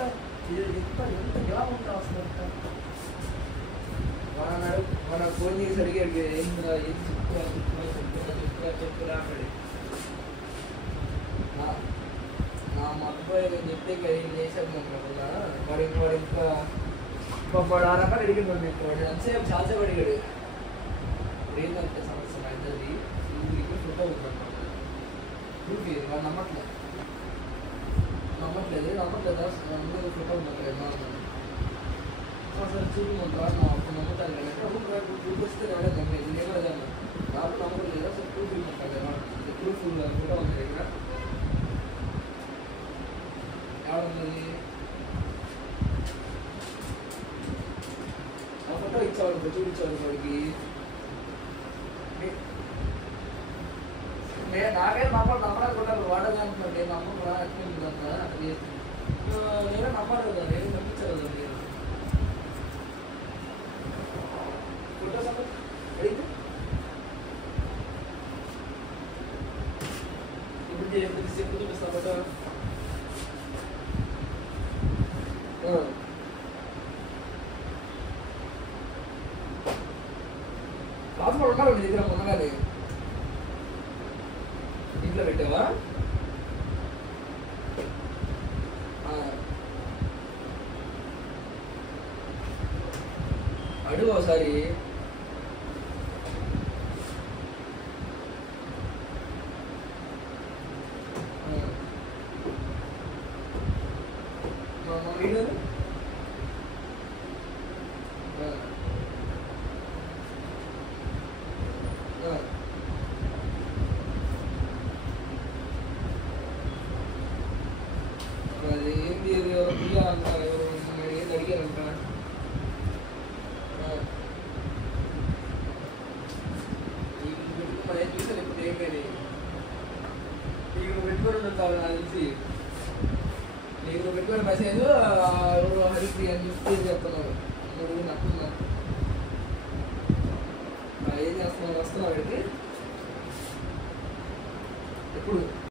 ఎంత ఎలా ఉంటావు అసలు మన ఫోన్ చేసి అడిగాడు ఏందా ఏం చెప్పురా అక్కడి నా మర్చిపోయి నేను చెప్తే ఏం చేశాను వాడు ఇంకా వాడు ఆ రకాలు అడిగాడు వాడు అంతసేపు చాలాసేపు అడిగాడు ఏంటంటే సమస్య మా ఇద్దరిది ఫోటో ఉందన్నమాట చూపి వాడు నమ్మట్లేదా అందరూ ఫోటో ఉండట్లేదు అసలు చూడమంటా నాకు నమ్ముతాను కదంటే అప్పుడు చూపిస్తే ఎవడే నమ్మేది నేను కూడా దాన్ని నాకు నమ్మకం లేదు అసలు ప్రూఫ్ ఇమ్మంటాను కదా ప్రూఫ్ ఫోటో ఉంది దగ్గర ఎవడున్నది ఆ ఫోటో ఇచ్చేవాడు చూపించేవాడు వాడికి నాకైతే నమ్మడానికి కూడా వాడని అంటున్నాడు నేను నమ్మకం అట్లా అట్లా చేస్తాను నేనే నమ్మాలి కదా నేను నమ్మించాలి కదా నేను ఫోటో అడిగితే ఇప్పుడు చెప్పు చూపిస్తా ఫోటో పాస్పోర్ట్ ఉండాలి నీ దగ్గర ఉన్నగానే ఇంట్లో పెట్టావా అడుగు ఒకసారి వీడియో అది ఏంది ఎవరు పిల్ల అంటారు ఎవరు ఏంది అడిగారంట మనం ఏం చూసాను ఇప్పుడు ఏమైనా నీకు నువ్వు పెట్టుకొని ఉంటావు నాకు తెలిసి నీకు నువ్వు పెట్టుకుని మెసేజ్ ఎవరు హరిప్రియ అని చెప్పి చెప్తున్నావు నువ్వు నట్టున్నా ఏం చేస్తున్నావు వస్తున్నావు ఎప్పుడు